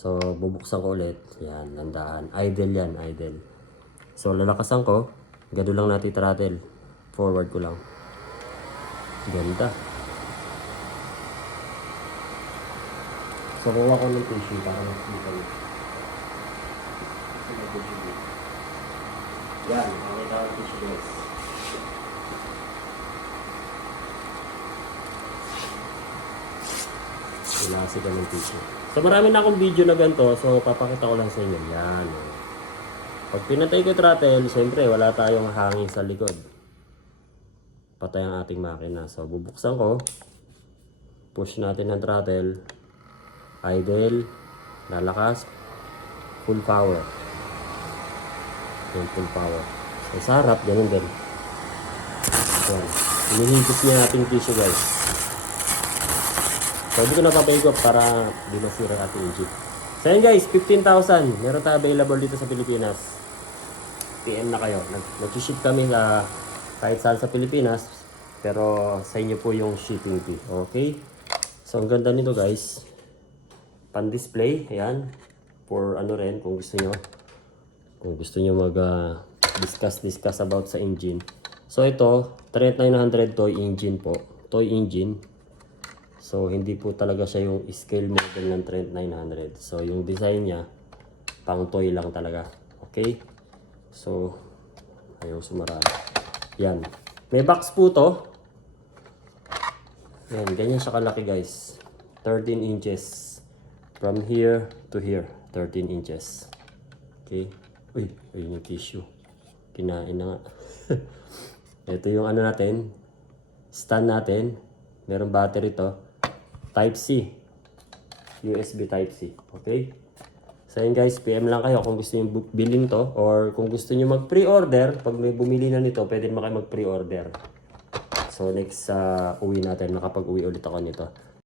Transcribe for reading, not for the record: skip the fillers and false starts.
So, bubuksan ko ulit. Yan, landahan. Idle yan, idle. So, lalakasan ko. Gado lang natin throttle. Forward ko lang. Ganda. So, kuha ko ng tissue para makikita nyo. Yan, makikita ko ng tissue guys. Ilasi ka ng tissue. So, marami na akong video na ganito. So, papakita ko lang sa inyo. Yan. Pag pinatay ko throttle, siyempre, wala tayong hangin sa likod. Patay ang ating makina. So, bubuksan ko. Push natin ang throttle. Idle. Lalakas. Full power. Yan, full power. So, sa harap, ganun din. Yan. Hinihigop niya natin tissue guys. So, hindi ko napapahigop para di masira ating engine. So, yan guys, 15,000. Meron tayo available dito sa Pilipinas. PM na kayo. Nag-ship kami kahit saan sa Pilipinas. Pero sa inyo po yung shipping fee. Okay? So, ang ganda nito guys. Pan-display. Ayan. For ano rin, kung gusto nyo. Kung gusto nyo mag-discuss about sa engine. So, ito, Trent 900 toy engine po. Toy engine. So, hindi po talaga siya yung scale model ng Trent 900. So, yung design niya, pang toy lang talaga. Okay? So, ayaw sumarado. Yan. May box po to. Yan, ganyan siya kalaki guys. 13 inches. From here to here. 13 inches. Okay? Uy, ayun yung tissue. Kinain na nga. Ito yung ano natin. Stand natin. Merong battery to. Type-C. USB Type-C. Okay? So yun guys, PM lang kayo kung gusto nyo bilhin to. Or kung gusto nyo mag-pre-order. Pag may bumili na nito, pwede naman kayo mag-pre-order. So next uwi natin, nakapag-uwi ulit ako nito.